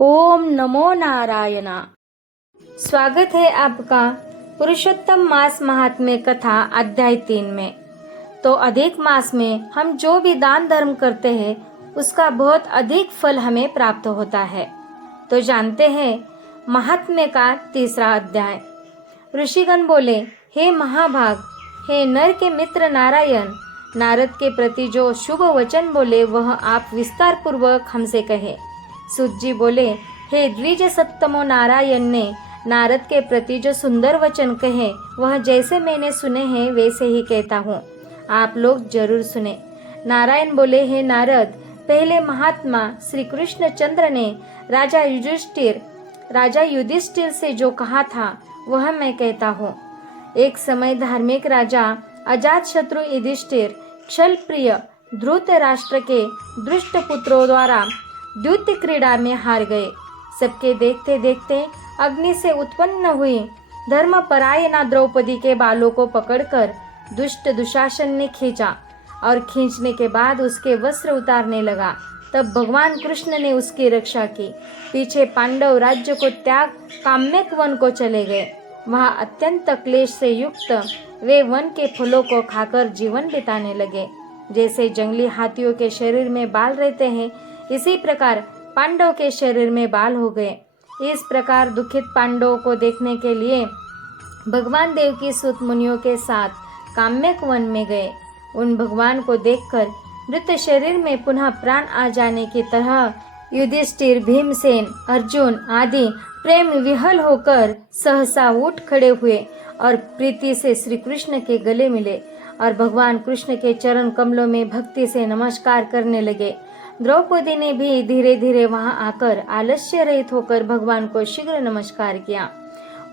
ओम नमो नारायणा। स्वागत है आपका पुरुषोत्तम मास महात्म्य कथा अध्याय 3 में। तो अधिक मास में हम जो भी दान धर्म करते हैं उसका बहुत अधिक फल हमें प्राप्त होता है। तो जानते हैं महात्म्य का 3रा अध्याय। ऋषिगण बोले, हे महाभाग, हे नर के मित्र नारायण, नारद के प्रति जो शुभ वचन बोले वह आप विस्तार पूर्वक हमसे कहे। सूत जी बोले, हे द्विज सत्तमो नारायण ने नारद के प्रति जो सुंदर वचन कहे वह जैसे मैंने सुने हैं वैसे ही कहता हूँ, आप लोग जरूर सुने। नारायण बोले, हे नारद, पहले महात्मा श्री कृष्ण चंद्र ने राजा युधिष्ठिर से जो कहा था वह मैं कहता हूँ। एक समय धार्मिक राजा अजात शत्रु युधिष्ठिर छल प्रिय धृतराष्ट्र के दुष्ट पुत्रों द्वारा द्यूत क्रीड़ा में हार गए। सबके देखते देखते अग्नि से उत्पन्न हुई धर्मपरायणा द्रौपदी के बालों को पकड़कर दुष्ट दुशासन ने खींचा और खींचने के बाद उसके वस्त्र उतारने लगा। तब भगवान कृष्ण ने उसकी रक्षा की। पीछे पांडव राज्य को त्याग काम्यक वन को चले गए। वहाँ अत्यंत क्लेश से युक्त वे वन के फलों को खाकर जीवन बिताने लगे। जैसे जंगली हाथियों के शरीर में बाल रहते हैं, इसी प्रकार पांडव के शरीर में बाल हो गए। इस प्रकार दुखित पांडवों को देखने के लिए भगवान देव की सुत मुनियों के साथ काम्यक वन में गए। उन भगवान को देखकर मृत शरीर में पुनः प्राण आ जाने की तरह युधिष्ठिर, भीमसेन, अर्जुन आदि प्रेम विहल होकर सहसा उठ खड़े हुए और प्रीति से श्री कृष्ण के गले मिले और भगवान कृष्ण के चरण कमलों में भक्ति से नमस्कार करने लगे। द्रौपदी ने भी धीरे धीरे वहां आकर आलस्य रहित होकर भगवान को शीघ्र नमस्कार किया।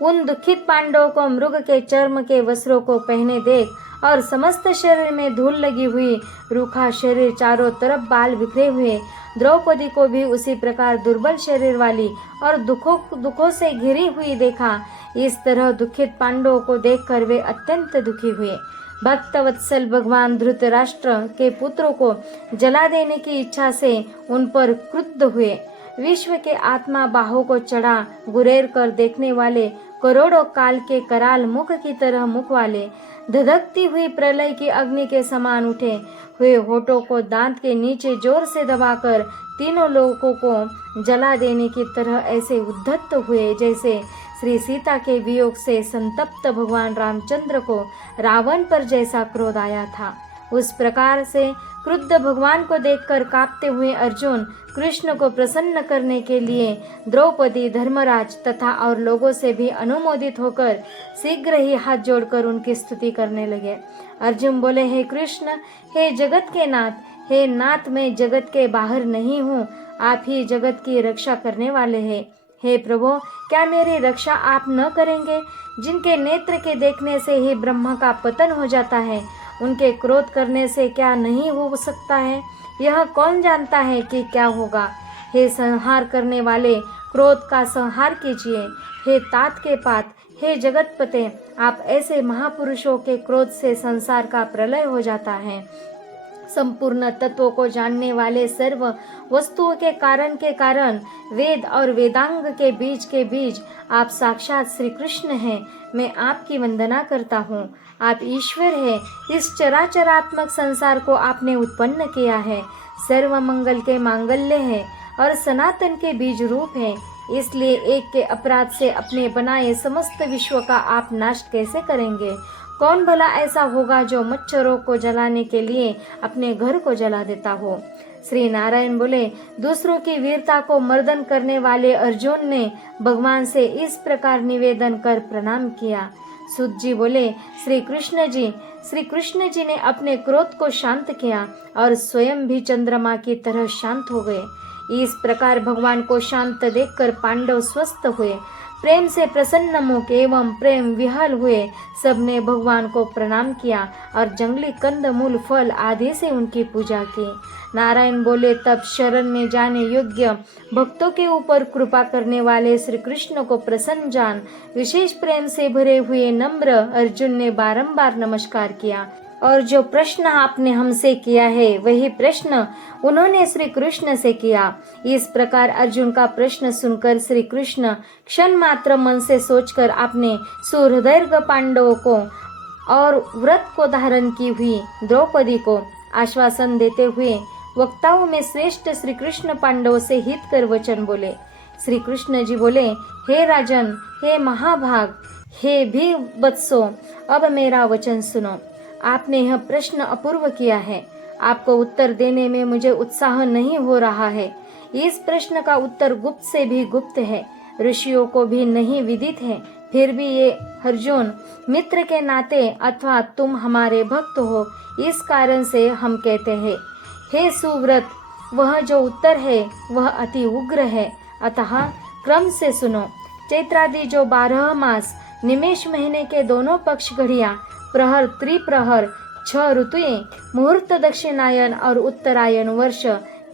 उन दुखित पांडवों को मृग के चर्म के वस्त्रों को पहने देख और समस्त शरीर में धूल लगी हुई, रूखा शरीर, चारों तरफ बाल बिखरे हुए द्रौपदी को भी उसी प्रकार दुर्बल शरीर वाली और दुखों से घिरी हुई देखा। इस तरह दुखित पांडवों को देखकर वे अत्यंत दुखी हुए। भक्तवत्सल भगवान धृतराष्ट्र के पुत्रों को जला देने की इच्छा से उन पर क्रुद्ध हुए। विश्व के आत्मा बाहों को चढ़ा गुरेर कर देखने वाले, करोड़ों काल के कराल मुख की तरह मुख वाले, धधकती हुई प्रलय की अग्नि के समान उठे हुए होठों को दांत के नीचे जोर से दबाकर तीनों लोगों को जला देने की तरह ऐसे उद्धत हुए जैसे श्री सीता के वियोग से संतप्त भगवान रामचंद्र को रावण पर जैसा क्रोध आया था। उस प्रकार से क्रुद्ध भगवान को देखकर कांपते हुए अर्जुन कृष्ण को प्रसन्न करने के लिए द्रौपदी, धर्मराज तथा और लोगों से भी अनुमोदित होकर शीघ्र ही हाथ जोड़कर उनकी स्तुति करने लगे। अर्जुन बोले, हे कृष्ण, हे जगत के नाथ, हे नाथ, मैं जगत के बाहर नहीं हूँ, आप ही जगत की रक्षा करने वाले हैं। हे प्रभु, क्या मेरी रक्षा आप न करेंगे? जिनके नेत्र के देखने से ही ब्रह्मा का पतन हो जाता है, उनके क्रोध करने से क्या नहीं हो सकता है? यह कौन जानता है कि क्या होगा? हे संहार करने वाले, क्रोध का संहार कीजिए। हे तात के पात, हे जगतपते, आप ऐसे महापुरुषों के क्रोध से संसार का प्रलय हो जाता है। संपूर्ण तत्वों को जानने वाले, सर्व वस्तुओं के कारण वेद और वेदांग के बीज आप साक्षात श्री कृष्ण हैं। मैं आपकी वंदना करता हूँ। आप ईश्वर हैं। इस चराचरात्मक संसार को आपने उत्पन्न किया है। सर्व मंगल के मांगल्य है और सनातन के बीज रूप है। इसलिए एक के अपराध से अपने बनाए समस्त विश्व का आप नाश कैसे करेंगे? कौन भला ऐसा होगा जो मच्छरों को जलाने के लिए अपने घर को जला देता हो? श्री नारायण बोले, दूसरों की वीरता को मर्दन करने वाले अर्जुन ने भगवान से इस प्रकार निवेदन कर प्रणाम किया। सूत जी बोले, श्री कृष्ण जी ने अपने क्रोध को शांत किया और स्वयं भी चंद्रमा की तरह शांत हो गए। इस प्रकार भगवान को शांत देखकर पांडव स्वस्थ हुए। प्रेम से प्रसन्न मुख एवं प्रेम विहल हुए सबने भगवान को प्रणाम किया और जंगली कंद मूल फल आदि से उनकी पूजा की। नारायण बोले, तब शरण में जाने योग्य भक्तों के ऊपर कृपा करने वाले श्री कृष्ण को प्रसन्न जान विशेष प्रेम से भरे हुए नम्र अर्जुन ने बारंबार नमस्कार किया। और जो प्रश्न आपने हमसे किया है वही प्रश्न उन्होंने श्री कृष्ण से किया। इस प्रकार अर्जुन का प्रश्न सुनकर श्री कृष्ण क्षण मात्र मन से सोचकर अपने सुहृदय पांडवों को और व्रत को धारण की हुई द्रौपदी को आश्वासन देते हुए वक्ताओं में श्रेष्ठ श्री कृष्ण पांडवों से हित कर वचन बोले। श्री कृष्ण जी बोले, हे राजन, हे महाभाग, हे भी वत्सो, अब मेरा वचन सुनो। आपने यह प्रश्न अपूर्व किया है, आपको उत्तर देने में मुझे उत्साह नहीं हो रहा है। इस प्रश्न का उत्तर गुप्त से भी गुप्त है, ऋषियों को भी नहीं विदित है। फिर भी ये अर्जुन, मित्र के नाते अथवा तुम हमारे भक्त हो, इस कारण से हम कहते हैं। हे सुव्रत, वह जो उत्तर है वह अति उग्र है, अतः क्रम से सुनो। चैत्रादि जो 12 मास, निमेष महीने के दोनों पक्ष घड़ियां, प्रहर त्रिप्रहर, 6 ऋतुएं, मुहूर्त दक्षिणायन और उत्तरायण वर्ष,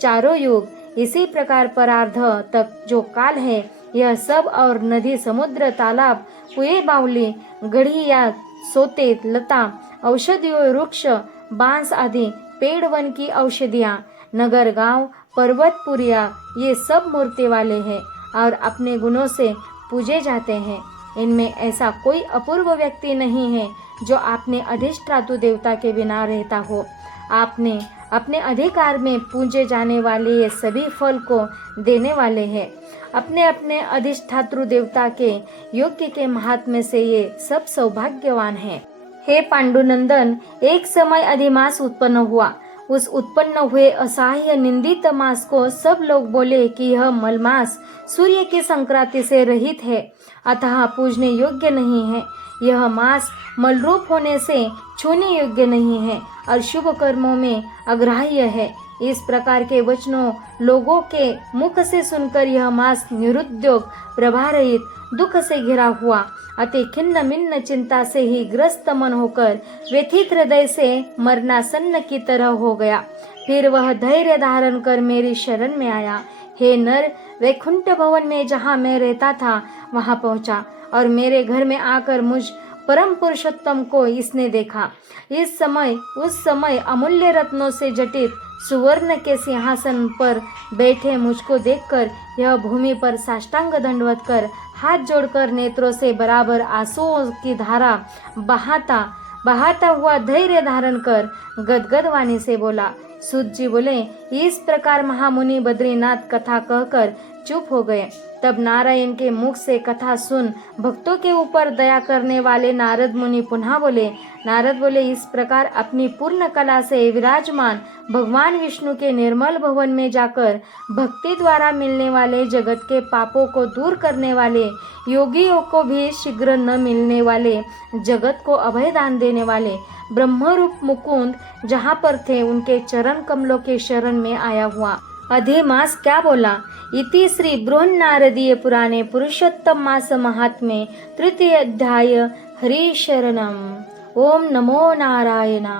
चारों युग, इसी प्रकार परार्ध तक जो काल है, यह सब और नदी, समुद्र, तालाब, कुएं, बावली, गढ़ी या सोते, लता, औषधियों, वृक्ष, बांस आदि पेड़, वन की औषधियां, नगर, गांव, पर्वत, पुरिया, ये सब मूर्ति वाले हैं और अपने गुणों से पूजे जाते हैं। इनमें ऐसा कोई अपूर्व व्यक्ति नहीं है जो आपने अधिष्ठातु देवता के बिना रहता हो। आपने अपने अधिकार में पूजे जाने वाले ये सभी फल को देने वाले हैं। अपने अपने अधिष्ठातृ देवता के योग्य के महात्म्य से ये सब सौभाग्यवान हैं। हे पांडुनंदन, एक समय अधिमास उत्पन्न हुआ। उस उत्पन्न हुए असहाय निंदित मास को सब लोग बोले कि यह मलमास सूर्य की संक्रांति से रहित है, अतः पूजने योग्य नहीं है। यह मास मलरूप होने से छूने योग्य नहीं है और शुभ कर्मों में अग्राह्य है। इस प्रकार के वचनों लोगों के मुख से सुनकर यह मास निरुद्योग, प्रभारहित, दुख से घिरा हुआ, अति खिन्न मिन्न चिंता से ही ग्रस्त मन होकर व्यथित हृदय से मरणासन्न की तरह हो गया। फिर वह धैर्य धारण कर मेरी शरण में आया। हे नर, वैकुंठ भवन में जहाँ मैं रहता था वहाँ पहुँचा और मेरे घर में आकर मुझ परम पुरुषोत्तम को इसने देखा। उस समय अमूल्य रत्नों से जटित सुवर्ण के सिंहासन पर बैठे मुझको देखकर यह भूमि पर साष्टांग दंडवत कर हाथ जोड़कर नेत्रों से बराबर आंसुओं की धारा बहाता हुआ धैर्य धारण कर गदगद वाणी से बोला। सूत जी बोले, इस प्रकार महामुनि बद्रीनाथ कथा कहकर चुप हो गए। तब नारायण के मुख से कथा सुन भक्तों के ऊपर दया करने वाले नारद मुनि पुनः बोले। नारद बोले, इस प्रकार अपनी पूर्ण कला से विराजमान भगवान विष्णु के निर्मल भवन में जाकर भक्ति द्वारा मिलने वाले जगत के पापों को दूर करने वाले, योगियों को भी शीघ्र न मिलने वाले, जगत को अभय दान देने वाले ब्रह्मरूप मुकुंद जहाँ पर थे उनके चरण कमलों के शरण में आया हुआ। अधिमास क्या बोला? इति श्री बृहन्नारदीय पुराणे पुरुषोत्तम मास महात्म्ये तृतीय अध्याय। हरि शरणम। ओम नमो नारायणा।